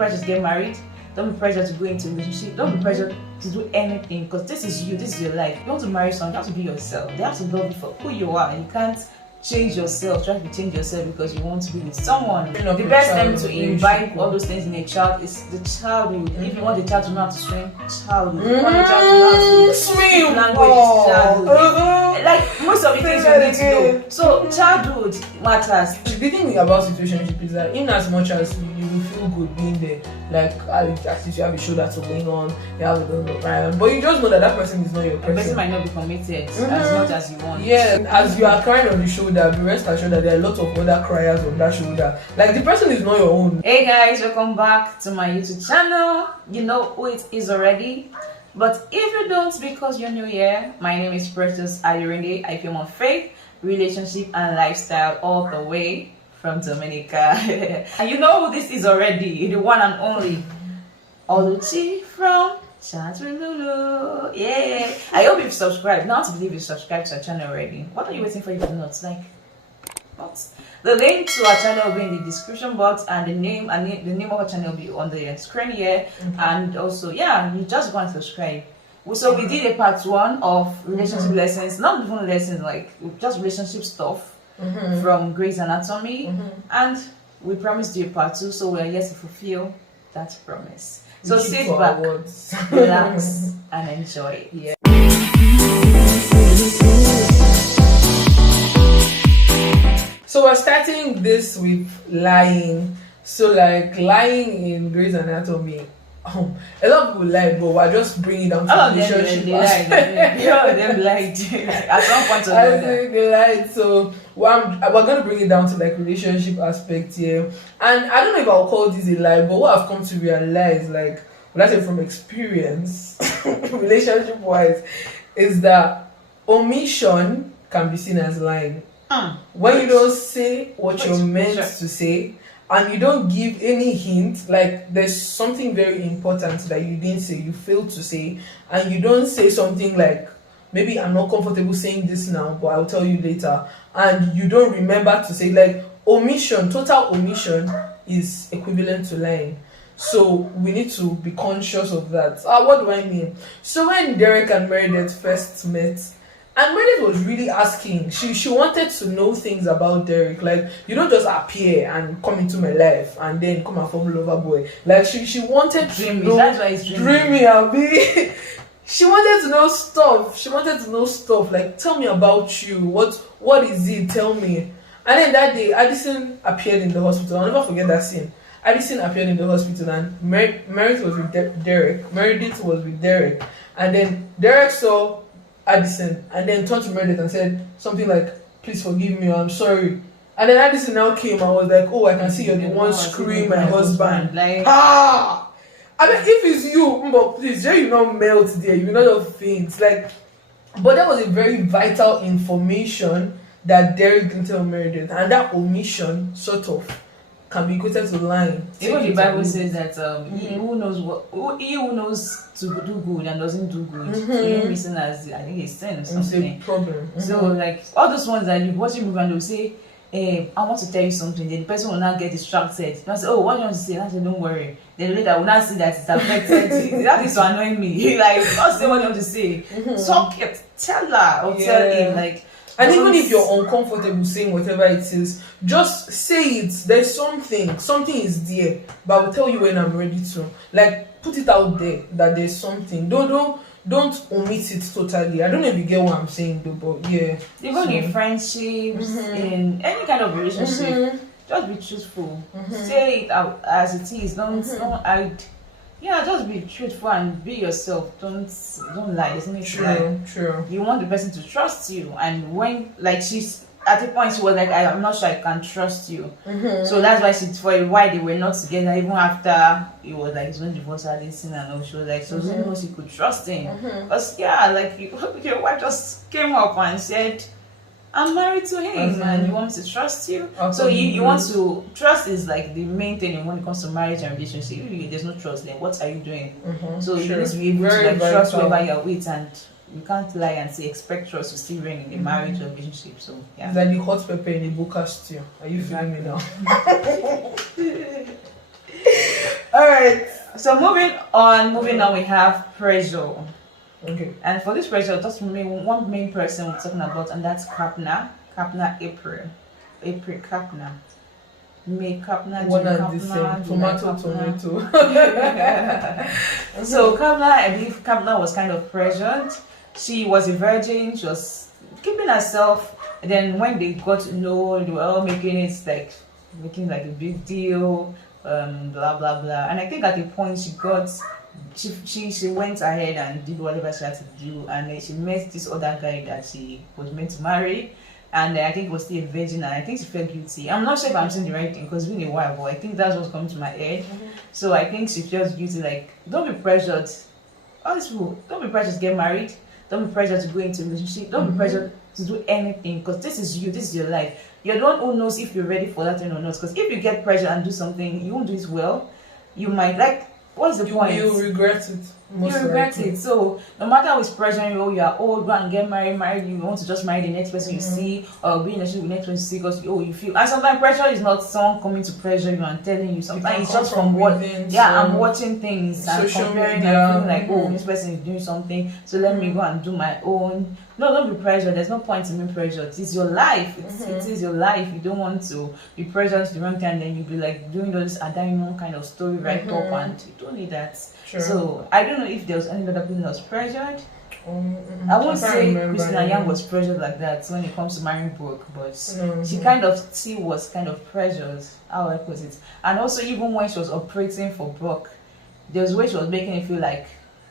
pressured to get married. Don't be pressured to go into a relationship. Don't be pressured to do anything, because this is you. This is your life. You want to marry someone, you have to be yourself. They have to love you for who you are, and you can't change yourself, try to change yourself because you want to be with someone. The best time to invite all those things in a child is the childhood. If you want the child to know how to swim, childhood. If you want the child to know how to swim, language, childhood. Like most of the things you need to know. So childhood matters. The thing about situationship is that in as much as you will feel good being there, like as if you have a shoulder to lean on, you have a but you just know that person is not your person. The person might not be committed as much as you want. Yeah, as you are crying on the shoulder, be rest assured that there are a lot of other criers on that shoulder. Like the person is not your own. Hey guys, welcome back to my YouTube channel. You know who it is already, but if you don't because you're new here, my name is Precious Ayorinde. I film on faith, relationship and lifestyle all the way from Dominica. And you know who this is already, the one and only Oluchi from Chat with LULU. Yeah, I hope you've subscribed. Now to believe you subscribed to our channel already. What are you waiting for? If not, like, what? The link to our channel will be in the description box, and the name of our channel will be on the screen here. And also, yeah, you just go and subscribe. So we did a part 1 of relationship lessons, not even lessons, like just relationship stuff from GREYS Anatomy, and we promised you a part 2, so we're yet to fulfill that promise. So sit back, relax, and enjoy. Yeah. So we're starting this with lying. So like lying in Grey's Anatomy. A lot of people lie, but we're just bringing it down to relationship. All of them lied. At some point or another. They lied. So we're going to bring it down to like relationship aspect here. And I don't know if I'll call this a lie, but what I've come to realize, like, what I say from experience, relationship wise, is that omission can be seen as lying. When you don't say what you're meant to say, and you don't give any hint, like there's something very important that you didn't say, you failed to say, and you don't say something like, maybe I'm not comfortable saying this now, but I'll tell you later, and you don't remember to say, like, omission, total omission is equivalent to lying. So we need to be conscious of that. What do I mean? So when Derek and Meredith first met, and Meredith was really asking, she wanted to know things about Derek. Like, you don't just appear and come into my life and then come and form lover boy. Like, she wanted to know. That's why it's dreamy. She wanted to know stuff. She wanted to know stuff. Like, tell me about you. What is it? Tell me. And then that day, Addison appeared in the hospital. I'll never forget that scene. Addison appeared in the hospital, and Meredith was with Derek. Meredith was with Derek. And then Derek saw Addison and then turned to Meredith and said something like, please forgive me, I'm sorry. And then Addison now came and was like, oh, I can see you're the one screaming my husband. Like, I mean, if it's you, but please, you not melt there, you not just faint. Like, but that was a very vital information that Derek didn't tell Meredith, and that omission sort of can be equated to lying. Even the Bible says that he who knows to do good and doesn't do good, he missing as I think it's sin or something. It's a problem. So like all those ones that you watching movie and they'll say, I want to tell you something. Then the person will not get distracted. They'll say, oh, what do you want to say? And I say, don't worry. Then later will not see that it's affected. That is so annoying me. Like, don't say what you want to say. Talk it, tell her or tell him. Like. And even if you're uncomfortable saying whatever it is, just say it. There's something is there, but I will tell you when I'm ready to. Like, put it out there that there's something. Don't omit it totally. I don't know if you get what I'm saying though, but yeah. Even in friendships, in any kind of relationship, just be truthful. Say it out as it is. Don't hide. Yeah, just be truthful and be yourself. Don't lie. There's no True. You want the person to trust you, and when like she's at the point she was like, I'm not sure I can trust you. So that's why for a while they were not together. Even after it was like when divorce had this thing and all, she was like, so she know she could trust him. But yeah, like your wife just came up and said, I'm married to him and you want me to trust you. So you want to trust is like the main thing when it comes to marriage and relationship. If there's no trust, then what are you doing? So you need to be able to like trust whoever you're with, and you can't lie and say expect trust to still reign in a marriage or relationship. So yeah. It's like the hot pepper in a buka stew. Are you feeling me now? Alright. right. So moving on, we have pressure. Okay. And for this pressure, just one main person we're talking about, and that's Kapna. April. Kapna. May Kapna, One June and the same. July Tomato. So Kapna, I believe Kapna was kind of pressured. She was a virgin. She was keeping herself. And then when they got to know, they were all making like a big deal, blah blah blah. And I think at the point she went ahead and did whatever she had to do, and then she met this other guy that she was meant to marry, and I think was still a virgin, and I think she felt guilty. I'm not sure if I'm saying the right thing because it's been a while, but I think that's what's coming to my head. So I think she feels guilty. Like, don't be pressured. All these people, don't be pressured to get married. Don't be pressured to go into a relationship. Don't be pressured to do anything, because this is you. This is your life. You're the one who knows if you're ready for that thing or not. Because if you get pressure and do something, you won't do it well. You might what's the point? You regret it. You regret it. So no matter how it's pressuring you, you are old, go and get married, you want to just marry the next person you see, or be in a relationship with the next person you see because you feel. And sometimes pressure is not someone coming to pressure you and telling you. Sometimes it's just from what. I'm watching things and comparing and feeling like, this person is doing something, so let me go and do my own. No, don't be pressured. There's no point in being pressured. It's your life. It is your life. You don't want to be pressured to the wrong time, then you'll be like doing all this Adino kind of story right up, and you don't need that. Sure. So I don't know if there was any other person that was pressured. I won't say Christina Young was pressured like that when it comes to marrying Brooke, but she kind of still was kind of pressured. How I put it, and also even when she was operating for Brooke, there was a way she was making it feel like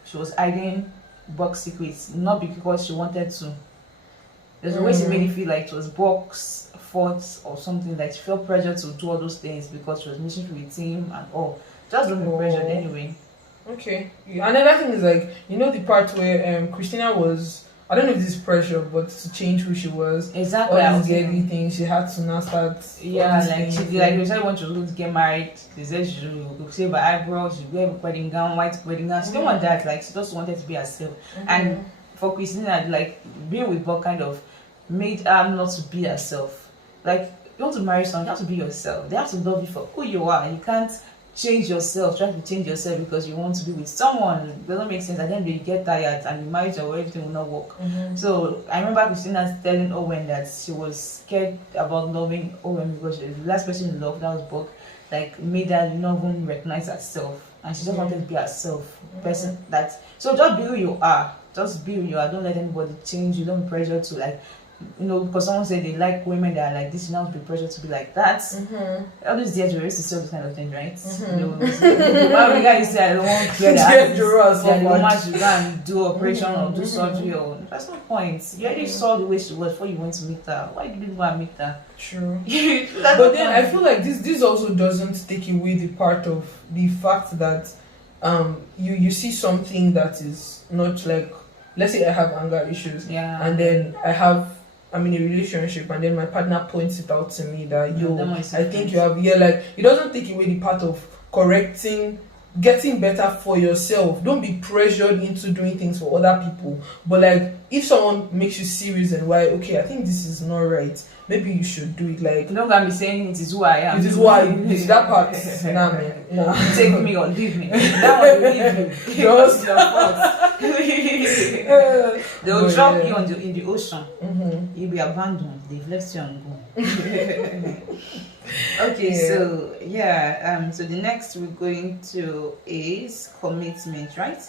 she was hiding Brooke's secrets, not because she wanted to. There's a way she made it feel like it was Brooke's fault or something, like she felt pressure to do all those things because she was mission with him and all. Just don't be pressured anyway. Okay. Another thing is the part where Christina was, I don't know if this is pressure, but to change who she was. Exactly. All these girly things, she had to now start. Yeah, like she decided when she was going to get married, they said she should shave her eyebrows, she should wear a wedding gown, white wedding gown. She didn't want that, she just wanted to be herself. And for Christina, being with Bob kind of made her not to be herself. You want to marry someone, you have to be yourself. They have to love you for who you are. You can't change yourself, try to change yourself because you want to be with someone. It doesn't make sense. At the end you get tired and the marriage or everything will not work. So I remember Christina telling Owen that she was scared about loving Owen because the last person in love, that was Bob, made her not even recognize herself, and she just wanted to be herself. So just be who you are. Just be who you are. Don't let anybody change you. Don't be pressured to because someone said they like women that are like this, you now be pressured to be like that. All these days we used to say this kind of thing, right? The guy used to say, I don't want to get the woman should go and do operation or do surgery, or that's no point. You already saw the way she was before you went to meet her. Why did you go and meet her? True. But then I feel like this also doesn't take away the part of the fact that you see something that is not let's say I have anger issues, and then I'm in a relationship, and then my partner points it out to me that I think you have it doesn't take away the part of correcting, getting better for yourself. Don't be pressured into doing things for other people. But if someone makes you serious and I think this is not right, maybe you should do it. You're not gonna be saying it is who I am. It is who I am. It's that part. Nah, man. Nah. Take me or leave me. That one will leave you. Just your fault. They'll drop you in the ocean. You'll be abandoned. They've left you and gone. Okay, so the next we're going to is commitment, right?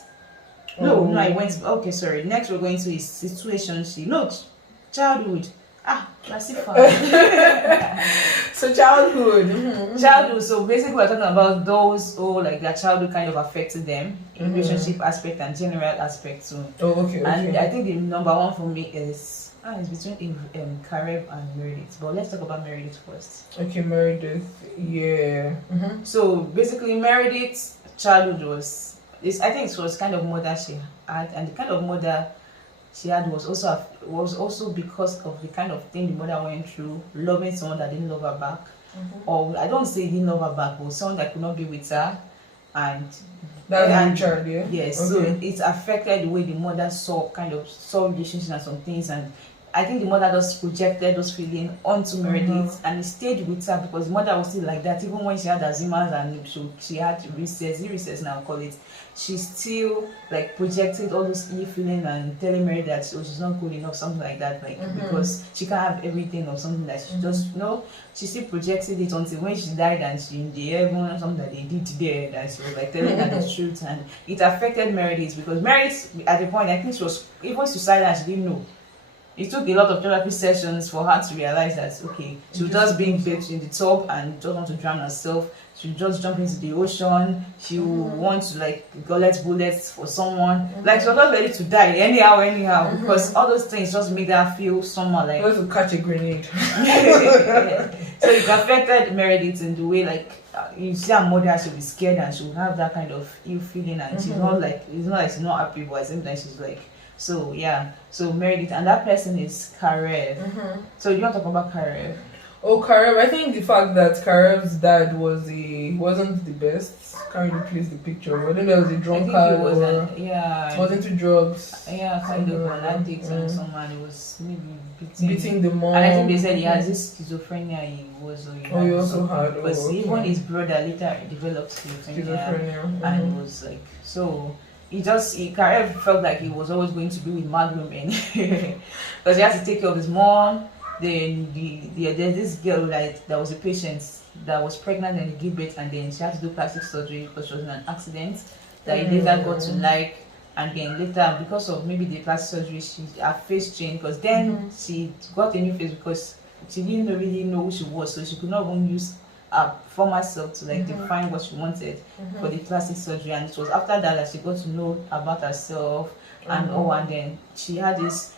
No, I went. Okay, sorry. Next we're going to is situationship. No, childhood. Classified. So childhood. Childhood. So basically, we're talking about those who their childhood kind of affected them in relationship aspect and general aspect too. Okay. And I think the number one for me is it's between Karev and Meredith. But let's talk about Meredith first. Okay, Meredith. Yeah. So basically, Meredith's childhood was I think it was kind of mother she had, and the kind of mother she had was also because of the kind of thing the mother went through, loving someone that didn't love her back, or I don't say didn't love her back, but someone that could not be with her, and child, yeah. Yes, okay. So it affected the way the mother saw relationships and some things, and I think the mother just projected those feelings onto Meredith, and it stayed with her because the mother was still like that. Even when she had Alzheimer's and she had recess now call it, she still like projected all those ill feeling and telling Meredith that she's not good enough, something like that, like because she can't have everything or something that she just she still projected it until when she died and she in the heaven something that they did there that she was like telling her the truth, and it affected Meredith because Meredith at the point I think she was even suicidal and she didn't know. It took a lot of therapy sessions for her to realize that okay, she was just being baked in the tub and just want to drown herself. She would just jump into the ocean. She would want to like collect bullets for someone. Like she was not ready to die anyhow because all those things just made her feel somehow like to catch a grenade. Yeah. So it affected Meredith in the way like you see her mother, she'll be scared and she'll have that kind of ill feeling and she's not like it's not like she's not happy, but at the same time she's like. So yeah, so Meredith, and that person is Karev. So you want to talk about Karev? Oh, Karev, I think the fact that Karev's dad wasn't the best. Can't really place the picture. I don't know, was a drunkard or was into drugs. Yeah, kind of an addict and someone who was maybe beating the mom. And I think they said he has this schizophrenia. He also had. But even his brother later developed schizophrenia. And it was like so. Karev felt like he was always going to be with mad women because he had to take care of his mom. Then there's this girl that was a patient that was pregnant and gave birth, and then she had to do plastic surgery because she was in an accident that he later got to like, and then later because of maybe the plastic surgery, her face changed because then she got a new face because she didn't really know who she was, so she could not even use her former self to like define what she wanted for the plastic surgery, and it was after that she got to know about herself and and then she had this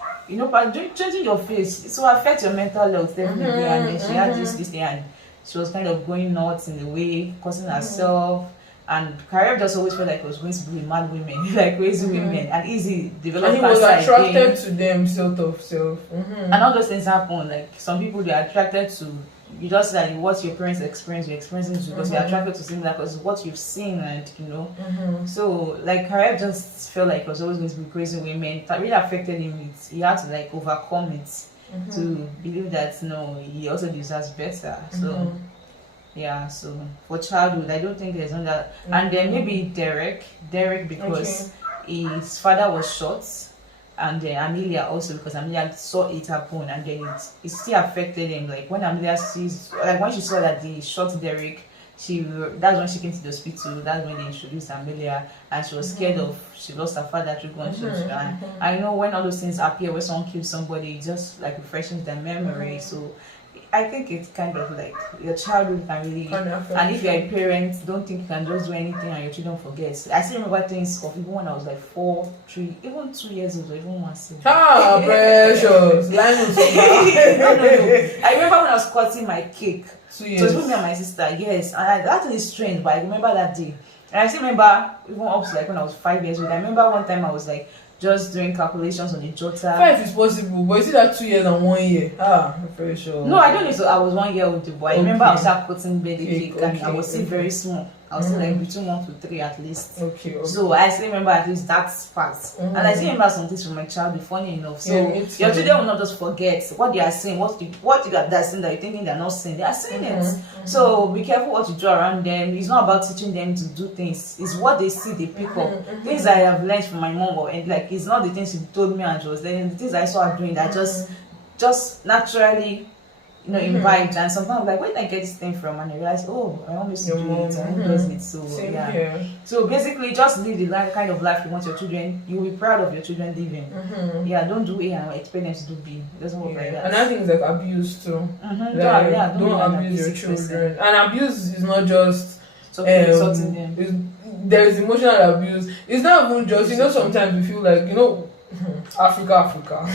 changing your face, it will affect your mental health definitely, and then she had this thing and she was kind of going nuts in the way, causing herself, and Karev just always felt like it was going to be with mad women, like crazy women, and easy developed. And he was attracted to them, sort of self. And all those things happen. Like some people, they are attracted to you just like what your parents experience, you're experiencing too, because you're attracted to similar because what you've seen, and so like Karev just felt like it was always going to be crazy women. That really affected him. He had to like overcome it to believe that no, he also deserves better. So yeah, so for childhood I don't think there's another. And then maybe Derek because his father was shot, and then Amelia also because Amelia saw it happen, and then it still affected him. Like when Amelia sees, like when she saw that they shot Derek, that's when she came to the hospital. That's when they introduced Amelia, and she was scared of she lost her father through gunshot. And I know when all those things appear, when someone kills somebody, it just like refreshes their memory. So I think it's kind of like your childhood can really, and if you're a parent, don't think you can just do anything and your children forget. I still remember things of even when I was like 4, 3, even 2 years old, or even 1 second. Precious. No. I remember when I was cutting my cake. 2 years. So it was me and my sister, yes. And that is strange, but I remember that day. And I still remember even up to like when I was 5 years old. I remember one time I was like just doing calculations on the jotter. 5 is possible, but you see that 2 years and 1 year. Very sure. No, I don't know. So I was 1 year old, but I remember I was cutting birthday cake, and I was still very small. I was still like between 1 to 3 at least. Okay. So I still remember at least that part. And I still remember some things from my childhood, funny enough. So your children will not just forget what they are saying, what they're saying that you're thinking they're not saying. They are saying it. So be careful what you do around them. It's not about teaching them to do things. It's what they see, they pick up. Things I have learned from my mom, and like it's not the things she told me and she was learning. The things I saw her doing that just naturally imbibed. And sometimes I'm like, where did I get this thing from? And I realize, oh, I always do it, and who does it? So yeah. So basically, just live the kind of life you want your children. You'll be proud of your children living. Yeah, don't do A and expect them to do B. It doesn't work like that. Another thing is like abuse too. Don't abuse your children. And abuse is not just insulting them. There is emotional abuse. It's not even just sometimes we feel like Africa.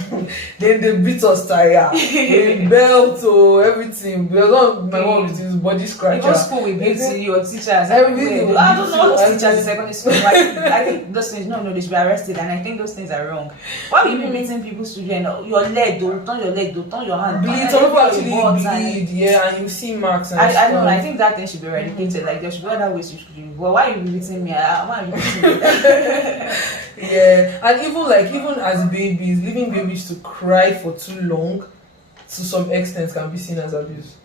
they beat us tire. They belt to everything. Because my mom is body scratcher. Even school we beat your teachers. Everything. I don't know those teachers in secondary school. I think those things they should be arrested, and I think those things are wrong. Why will you be meeting people's children? Your leg, don't turn your leg, don't turn your hand. Bleed. Some people actually bleed, and you see marks and I know, I think that thing should be eradicated. Like there should be other ways you should do. But why are you beating me? Why are you beating me? Yeah, and even even as babies, leaving babies to cry for too long, to some extent, can be seen as abuse.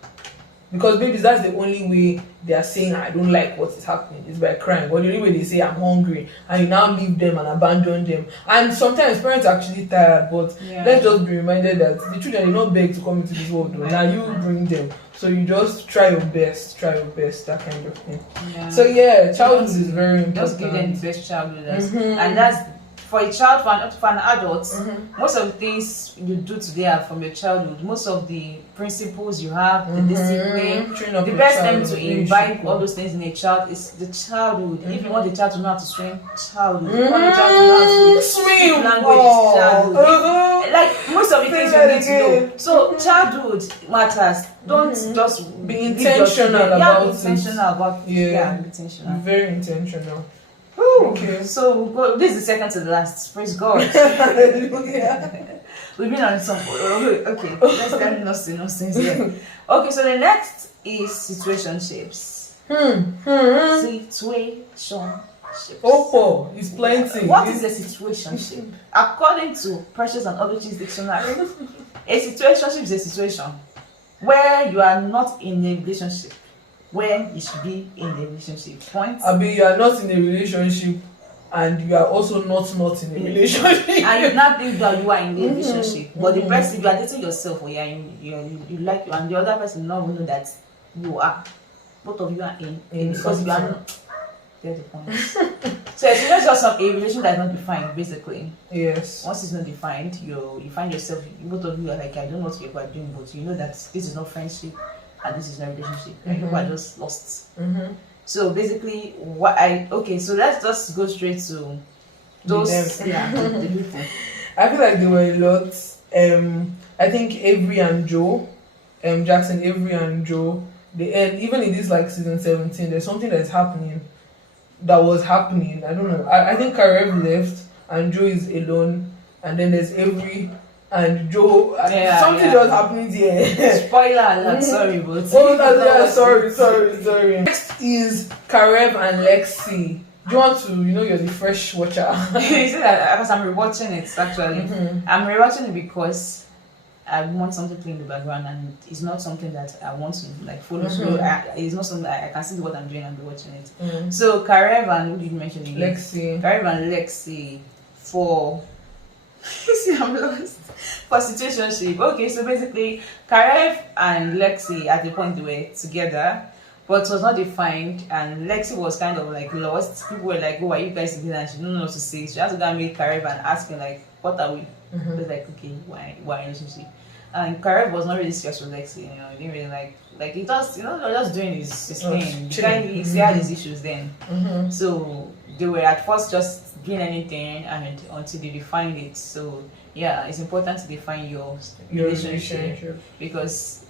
Because babies, that's the only way they are saying I don't like what is happening is by crying. Or the only way they say I'm hungry, and you now leave them and abandon them. And sometimes parents are actually tired, but let's just be reminded that the children did not beg to come into this world. Now you bring them, so you just try your best, that kind of thing. Yeah. So childhood is very important. Just give them the best childhood, and that's for a child, for an adult. Most of the things you do today are from your childhood. Most of the principles you have, the discipline, the best time to imbibe all those things in a child is the childhood. If you want the child to know how to swim, childhood. If you want the child to know how to speak language, childhood. Like most of the things you need to know. So childhood matters. Don't just be intentional about it. Be intentional. Very intentional. Okay, so this is the second to the last. Praise God. We've been on some. Okay, let's get nonsense here. Okay, so the next is situationships. Situationships. Oh, it's plenty. What is a situationship? According to Precious and Other Dictionary, a situationship is a situation where you are not in a relationship, where you should be in a relationship. Point. I mean, you are not in a relationship, and you are also not in a relationship. And you not think that you are in a relationship, but the person you are dating yourself, or you like you, and the other person not know that you are. Both of you are in because you are not. There's the point. So it's just a relation that is not defined, basically. Yes. Once it's not defined, you find yourself. Both of you are like, I don't know what you are doing, but you know that this is not friendship. And this is not a relationship. You are just lost. So basically, so let's just go straight to those. The people. I feel like there were a lot. I think Avery and Joe, Jackson, Avery and Joe. Even in this like season 17, there's something that's happening. That was happening. I don't know. I think Karev left and Joe is alone, and then there's Avery. And Joe, something just happening here. Spoiler alert, sorry, but sorry. Next is Karev and Lexi. Do you want to, you're the fresh watcher? You see that because I'm rewatching it actually. I'm rewatching it because I want something to play in the background, and it's not something that I want to like follow. So it's not something that I can see what I'm doing and be watching it. So Karev and who did you mention again? Lexi. Karev and Lexi for. See, I'm lost. For situationship. Okay, so basically, Karev and Lexi at the point they were together, but it was not defined, and Lexi was kind of like lost. People were like, "Oh, are you guys together?" And she didn't know what to say. She had to go and meet Karev and ask him like, "What are we?" It was like, "Okay, why relationship?" And Karev was not really serious with Lexi. He didn't really like he just just doing his thing. He had his issues then. So they were at first just doing anything and until they defined it. So it's important to define your relationship because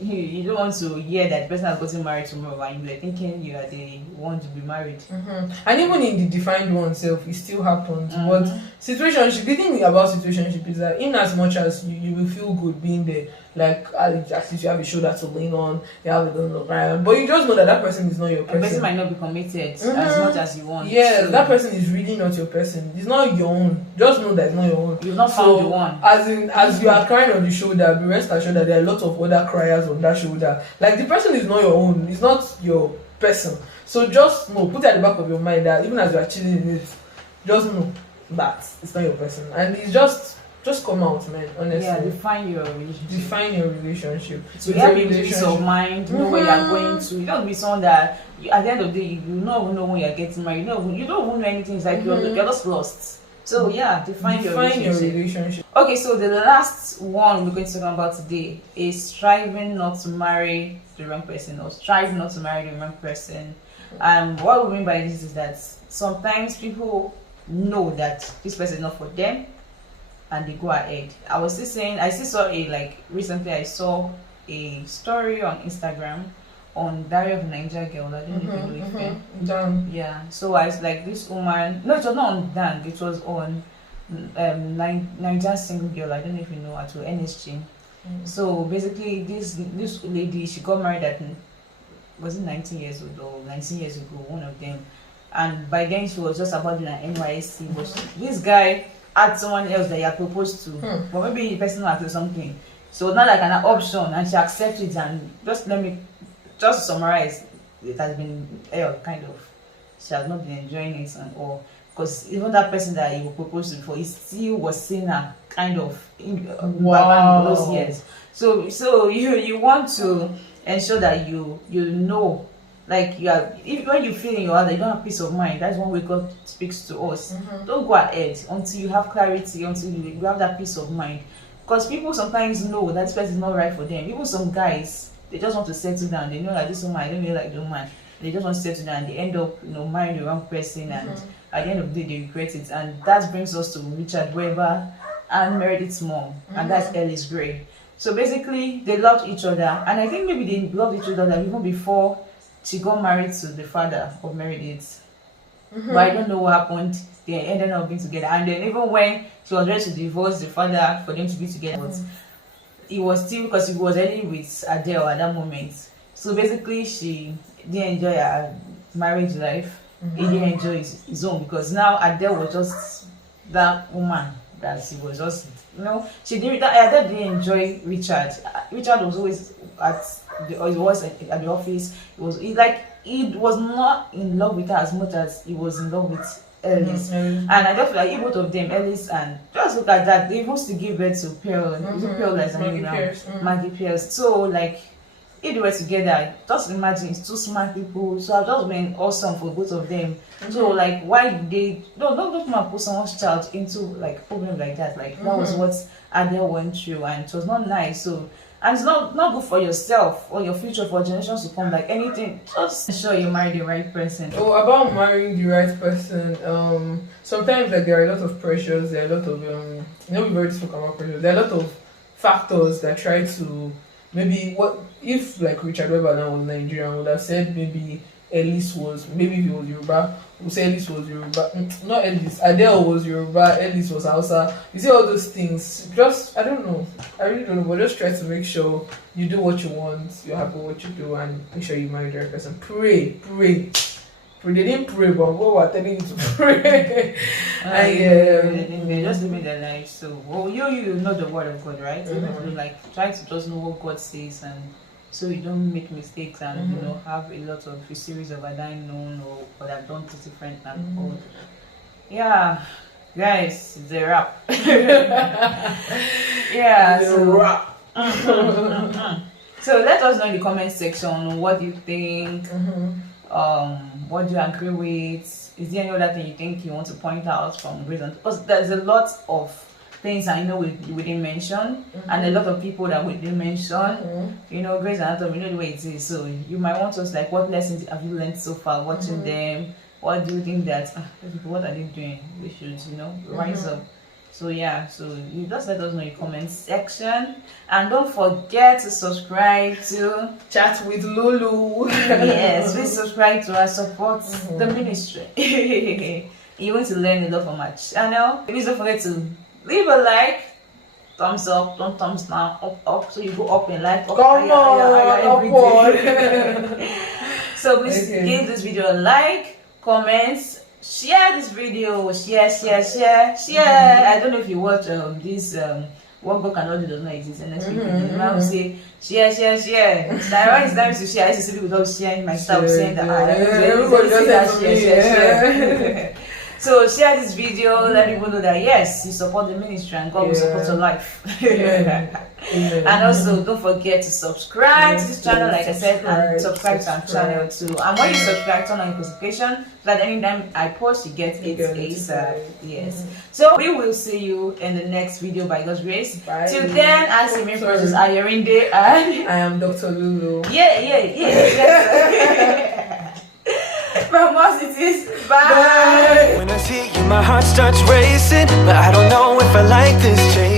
you don't want to hear that the person has gotten married tomorrow and you're thinking you are the one to be married. And even in the defined one self, it still happens. But situationship, the thing about situationship is that in as much as you will feel good being there, like at least you have a shoulder to lean on, you have a little but you just know that person is not your person. The person might not be committed as much as you want. Yeah, that person is really not your person. It's not your own. Just know that it's not your own. You've not found the one. As you are crying on the shoulder, be rest assured that there are a lot of other criers on that shoulder. Like the person is not your own. It's not your person. So just know, put it at the back of your mind that even as you are chilling in it, just know that it's not your person. And it's just come out, man, honestly. Yeah, define your relationship. So you have peace of mind, know where you're going to. You don't be someone that at the end of the day you don't even know when you're getting married. You don't even know anything. It's like you're just lost. So define your relationship. Okay, so the last one we're going to talk about today is striving not to marry the wrong person or strive not to marry the wrong person. What we mean by this is that sometimes people know that this person is not for them and they go ahead. Recently I saw a story on Instagram on Diary of a Niger Girl. I don't even know if Dan. Yeah. So I was like, this woman. No, it was not on Dan. It was on Niger Single Girl. I don't know if you know at all. NSG. So basically, this lady, she got married at, was it 19 years old or 19 years ago? One of them. And by then she was just about doing an NYSC. But this guy had someone else that you had proposed to, but maybe the person had to something. So it's not like an option, and she accepted it. And just to summarize, it has been kind of, she has not been enjoying it and all. Because even that person that you proposed to before, he still was seeing her kind of in those years. So you want to ensure that you know, like when you feel in your heart that you don't have peace of mind. That's one way God speaks to us. Don't go ahead until you have clarity, until you have that peace of mind. Because people sometimes know that this person is not right for them. Even some guys, they just want to settle down. They know that this woman, I don't really like the woman. They just want to settle down. They end up, marrying the wrong person, and at the end of the day, they regret it. And that brings us to Richard Weber and Meredith's mom, and that's Alice Gray. So basically, they loved each other, and I think maybe they loved each other even before she got married to the father of Meredith. But I don't know what happened. They ended up being together, and then even when she was ready to divorce the father for them to be together, it was still because he was early with Adele at that moment. So basically, she didn't enjoy her marriage life. He didn't enjoy his own, because now Adele was just that woman that she was just, she didn't. Adele didn't enjoy Richard. Richard was always at the office. He was not in love with her as much as he was in love with Ellis. And I just feel like both of them, Ellis, and just look at that, they used to give birth to Pearl. Pearl that's Maggie Pierce. So like, if they were together, just imagine, it's two smart people. So I've just been awesome for both of them. So like, why did they don't put someone's child into like problem like that? Like that was what Adele went through, and it was not nice. So, and it's not good for yourself or your future, for generations to come. Like anything, just ensure you marry the right person. Oh, about marrying the right person, sometimes like there are a lot of pressures, there are a lot of we've already spoken about pressures. There are a lot of factors that try to, maybe what if like Richard Weber now was Nigerian, would have said maybe Ellis was, maybe if he was Yoruba, we'll say Ellis was Yoruba. Not Ellis, Adele was Yoruba, Ellis was Hausa. You see all those things. Just, I don't know. I really don't know. But just try to make sure you do what you want, you're happy with what you do, and make sure you marry the right person. Pray. They didn't pray, but what we're telling you to pray. They just live their life. So, you know the word of God, right? Like, try to just know what God says, and so you don't make mistakes and have a series of unknown or that don't do different and all. Yeah, guys, it's a wrap. It's a wrap. So let us know in the comment section, what do you think? What do you agree with? Is there any other thing you think you want to point out from GREYS? Because there's a lot of things I know we didn't mention, and a lot of people that we didn't mention. GREYS Anatomy, the way it is. So you might want us, like, what lessons have you learned so far watching them? What do you think that what are they doing? We should, rise up. So yeah, so you just let us know in the comment section, and don't forget to subscribe to Chat with Lulu. Yes, please subscribe to our support the ministry. You want to learn a lot from our channel. Please don't forget to leave a like, thumbs up, don't thumbs down, up, so you go up in life. So please give this video a like, comments, share this video, share. I don't know if you watch this what God cannot do does not exist, and next week the man will say share. That is nice to share. I used to see people without sharing my stuff, saying that everybody does share. So share this video, let people know that yes, you support the ministry and God will support your life. And also don't forget to subscribe to this channel, like I said, and subscribe to our channel too. And when you subscribe, turn on notification so that anytime I post, you get it ASAP. Yes. So we will see you in the next video by God's grace. Bye. Till then, I see me Princess Ayorinde, and I am Dr. Lulu. From us it is bye. When I see you, my heart starts racing, but I don't know if I like this change.